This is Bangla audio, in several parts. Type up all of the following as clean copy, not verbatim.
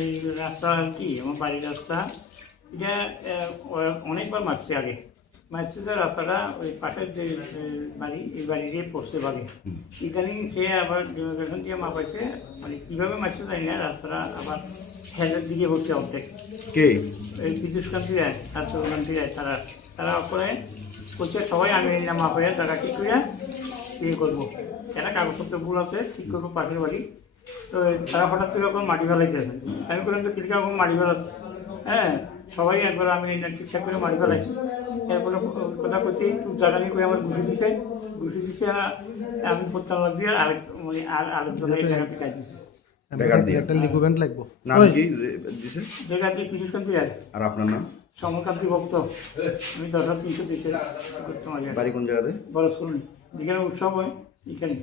এই রাস্তা কি আমার বাড়ির রাস্তা এটা অনেকবার মারছে আগে মারছে যে রাস্তাটা ওই পাশের যে বাড়ি এই বাড়ি দিয়ে পড়ছে ভাগে ইদানিং সে আবার ডেমোগ্রেশন দিয়ে মাপাইছে মানে কীভাবে মারছে জানি না রাস্তাটা আবার হেলের দিকে পড়ছে অর্ধেক কে এই বিদ্যুৎকান্তি রায় ছাত্রকান্তি রায় তারা করে করছে সবাই আমি নাম মাপাইয়া তারা ঠিক করে ইয়ে করবো একটা কাগজপত্র ভুল আছে ঠিক করবো পাশের বাড়ি তো তারা হঠাৎ করে এখন মাটি ফেলাইতেছে আমি করলাম তো কীরকম মাটি ফেলাচ্ছে হ্যাঁ সবাই একবার আমি ঠিকঠাক করে মাটি ফেলাইছি এরপরে কথা করতে একটু জায়গা নিয়ে করে আমার ঘুষি দিছে আমি পড়তাম দিয়ে আরেক মানে আরেকজনের টাকা পিটাই দিছে একটা লিকুইড লাগবো নাম কি দিছে জায়গা দিয়ে বিদ্যুৎকান্তি রায় আর আপনার নাম সমকান্তি ভক্ত আমি 10,300 দিতে বাড়ি কোন জায়গাতে বড় স্কুল যেখানে উৎসব হয় এখানে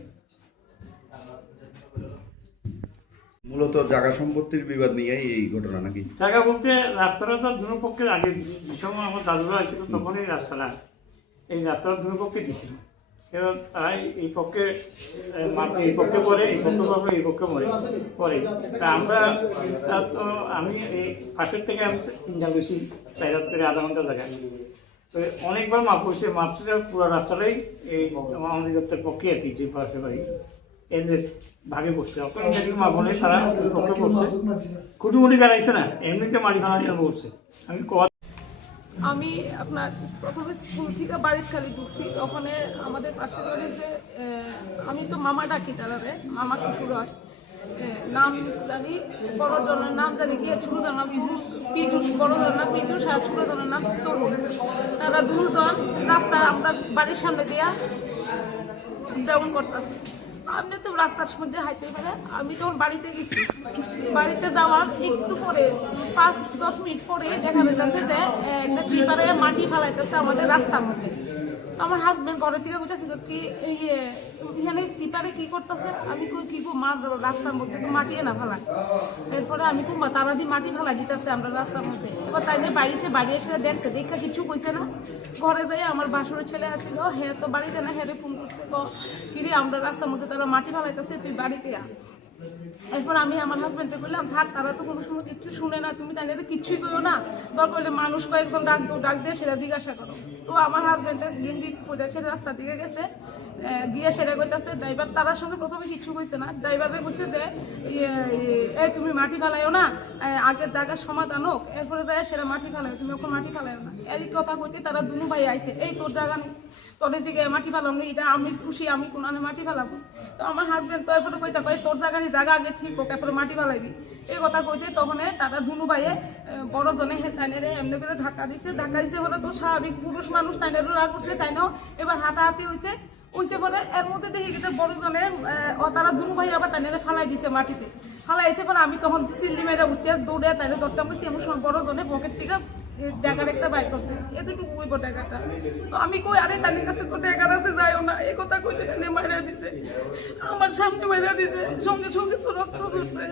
মূলত জায়গা সম্পত্তির বিবাদ নিয়ে এই ঘটনা নাকি জায়গা বলতে রাস্তাটা তো দুনো পক্ষের আগে যে সময় আমার দাদুরা ছিল তখন এই রাস্তাটা দুনো পক্ষে দিছিল এবার তারাই এই পক্ষে পড়ে এই পক্ষে পাবে এই পক্ষে পরে তা আমরা তো আমি এই পাশের থেকে আমি তিনটা বেশি 4 থেকে আধা ঘন্টা জায়গা তো অনেকবার মাপছে পুরো রাস্তাটাই এই আমাদের দপ্তরের পক্ষে আর কি যে পাশে বাড়ি এদের ভাগে পড়ছে এখন যেদিকে মা বলে তারা পক্ষে পড়ছে খুঁটিমুটি গাড়াইছে না এমনিতে মাটি খানা নিয়ে বলছে আমি আপনার প্রথমে স্কুল থেকে বাড়ির খালি ঢুকছি ওখানে আমাদের পাশে বাড়ি যে আমি তো মামা ডাকি তারারে মামা শ্বশুর হয় নাম জানি বড় জনের নাম জানি গিয়ে ছোটো জনের নাম পিজুস বড় জনের নাম পিজুস আর ছোটো জনের নাম তরুণ তারা দুজন রাস্তা আমরা বাড়ির সামনে দিয়া ব্রাউন করতেছে আপনি তো রাস্তার মধ্যে হাইতে পারে আমি তখন বাড়িতে গেছি বাড়িতে যাওয়ার একটু পরে 5-10 মিনিট পরে দেখা যাচ্ছে যে একটা টিপারে মাটি ফেলাইতেছে আমাদের রাস্তার মধ্যে আমার হাজবেন্ড ঘরের থেকে বুঝতেছি কি এখানে টিপারে কি করতেছে আমি কি মার রাস্তার মধ্যে তো মাটি না ফেলা এরপরে আমি খুব তারা যে মাটি ফেলা দিতেছে আমরা রাস্তার মধ্যে এবার তাই নিয়ে বাড়ি এসে দেখছে দেখা কিছু কইছে না ঘরে যাই আমার বাসুরের ছেলে আসছিল হ্যাঁ তো বাড়িতে না হ্যাঁ ফোন করছে কিরে আমরা রাস্তার মধ্যে তারা মাটি ফেলাইতেছে তুই বাড়িতে আ এরপর আমি আমার হাজব্যান্ডকে বললাম থাক তারা তো কোনো সময় কিচ্ছু শুনে না তুমি তাই এটা কিচ্ছুই করো না দরকার হলে মানুষ কয়েকজন ডাক দিয়ে সেটা জিজ্ঞাসা করো তো আমার হাজব্যান্ডের গিন্ডি ফুটে ছেড়ে রাস্তা দিকে গেছে গিয়ে সেটা কইতেছে ড্রাইভার তারার সঙ্গে প্রথমে কিছু কইছে না ড্রাইভারে কইছে যে এই তুমি মাটি ফেলাইও না আগের জায়গার সমাধান হোক এরপরে যায় সেটা মাটি ফেলাইও তুমি ওখানে মাটি ফেলাইও না এই কথা কইতে তারা দুনু ভাই আইছে এই তোর জায়গা নেই তোর দিকে মাটি ফেলাম না এটা আমি খুশি আমি কোনানে মাটি ফেলাবো তো আমার হাজব্যান্ড তো এরপরে কইতা কয় তোর জায়গা আগে ঠিক হোক এরপরে মাটি ফেলাইবি এই কথা কইতে তখন তারা দুনু ভাইয়ে বড় জনে টাইনের এমনি করে ধাক্কা দিছে বলে তো স্বাভাবিক পুরুষ মানুষ টাইনেরও রাগ করছে তাইনাও এবার হাতাহাতি হয়েছে পরে এর মধ্যে দেখি গেছে বড় জনে তারা দুনু ভাই আবার টাইনে ফালাই দিছে মাটিতে ফালাইছে পরে আমি তখন সিল্লি মেয়েরা উঠতে দৌড়ে তাইনে ধরতাম করছি এমন বড় জনে পকেট থেকে ড্যাগার একটা বাইক করছে এতটুকু ওই ড্যাগারটা তো আমি কই আরে তাদের কাছে তো ড্যাগার আছে যাইও না এই কথা কইতে মাইরা দিছে আমার সামনে মাইরা দিছে সঙ্গে তো রক্ত ঝরছে